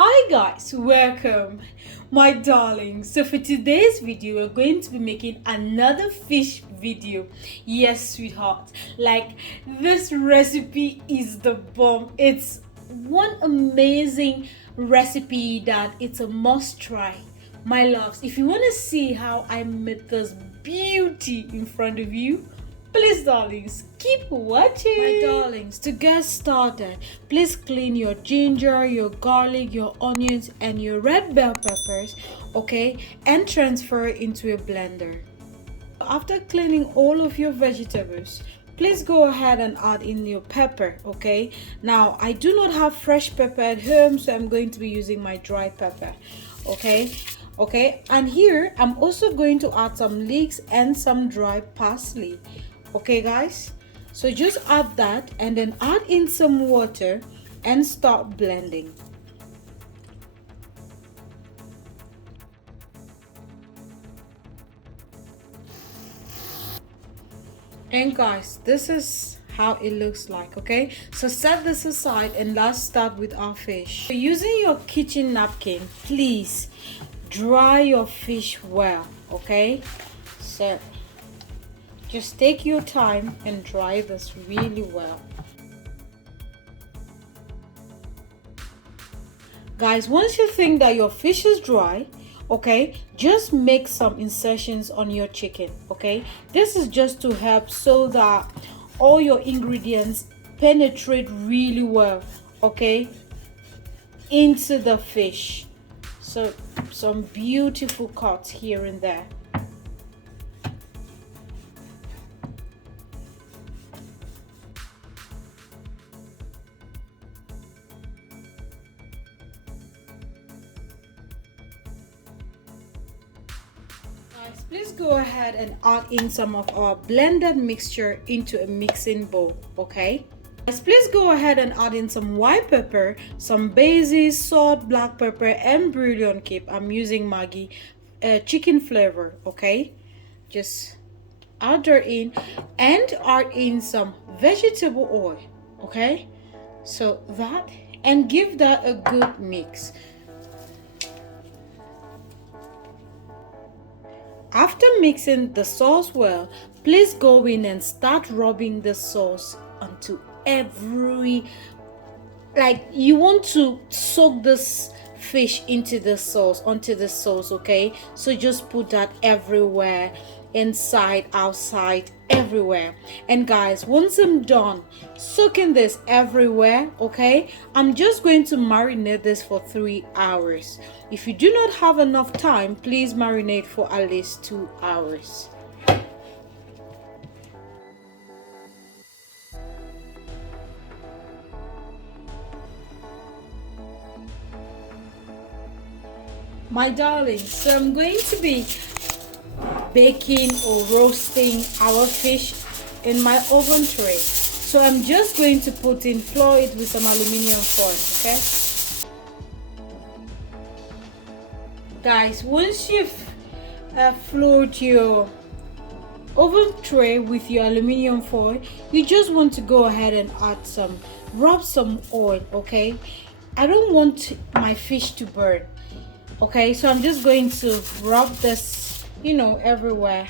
Hi guys, welcome my darlings. So for today's video we're going to be making another fish video. Yes, sweetheart, like this recipe is the bomb. It's one amazing recipe that it's a must try, my loves. If you want to see how I made this beauty in front of you, please darlings, keep watching. My darlings, to get started, please clean your ginger, your garlic, your onions and your red bell peppers, okay, and transfer it into a blender. After cleaning all of your vegetables, please go ahead and add in your pepper, okay. Now I do not have fresh pepper at home, so I'm going to be using my dry pepper, okay. And here I'm also going to add some leeks and some dried parsley, okay guys. So just add that and then add in some water and start blending. And guys, this is how it looks like, okay. So set this aside and let's start with our fish. So using your kitchen napkin, please dry your fish well, okay. So just take your time and dry this really well. Guys, once you think that your fish is dry, okay, just make some incisions on your chicken, okay. This is just to help so that all your ingredients penetrate really well, okay, into the fish. So some beautiful cuts here and there. Please go ahead and add in some of our blended mixture into a mixing bowl, okay. Please go ahead and add in some white pepper, some basil, salt, black pepper and bouillon cube. I'm using Maggi chicken flavor, okay. Just add her in and add in some vegetable oil, okay. So that, and give that a good mix. After mixing the sauce well, please go in and start rubbing the sauce onto every, like you want to soak this fish into the sauce, onto the sauce, okay. So just put that everywhere, inside, outside, everywhere. And guys, once I'm done soaking this everywhere, okay, I'm just going to marinate this for 3 hours. If you do not have enough time, please marinate for at least 2 hours. My darlings, so I'm going to be baking or roasting our fish in my oven tray. So I'm just going to put in, flour it with some aluminum foil, okay. Guys, once you've floured your oven tray with your aluminum foil, you just want to go ahead and add some, rub some oil, okay. I don't want my fish to burn, okay. So I'm just going to rub this, you know, everywhere.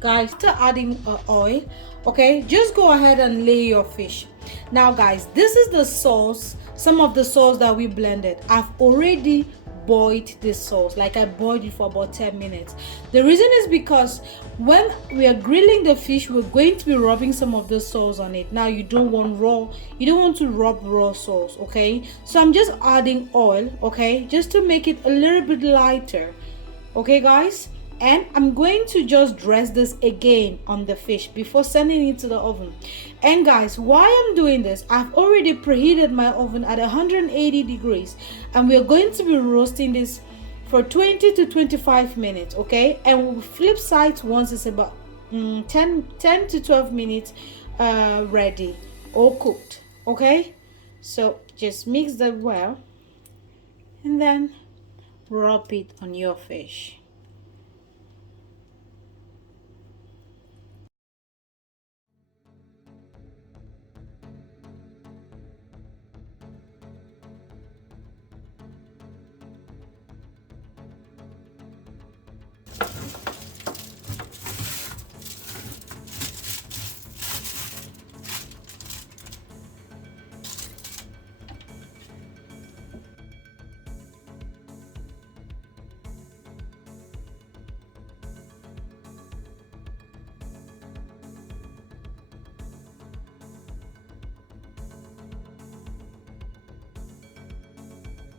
Guys, after adding oil, okay, just go ahead and lay your fish. Now guys, this is the sauce, some of the sauce that we blended. I've already boiled this sauce, like I boiled it for about 10 minutes. The reason is because when we are grilling the fish, we're going to be rubbing some of the sauce on it. Now you don't want raw, you don't want to rub raw sauce, okay. So I'm just adding oil, okay, just to make it a little bit lighter, okay guys. And I'm going to just dress this again on the fish before sending it to the oven. And guys, why I'm doing this, I've already preheated my oven at 180 degrees and we're going to be roasting this for 20 to 25 minutes, okay. And we'll flip sides once it's about 10 to 12 minutes ready or cooked, okay. So just mix that well and then rub it on your fish.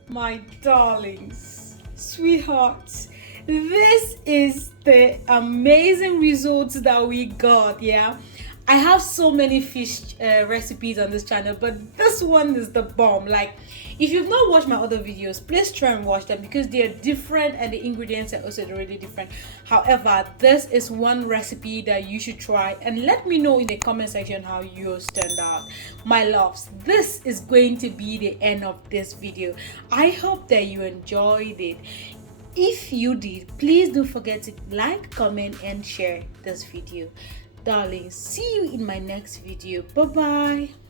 My darlings, sweethearts, this is the amazing results that we got. Yeah, I have so many fish recipes on this channel, but this one is the bomb. Like, if you've not watched my other videos, please try and watch them because they are different and the ingredients are also really different. However, this is one recipe that you should try, and let me know in the comment section how yours turned out. My loves, this is going to be the end of this video. I hope that you enjoyed it. If you did, please don't forget to like, comment and share this video. Darling, see you in my next video. Bye bye.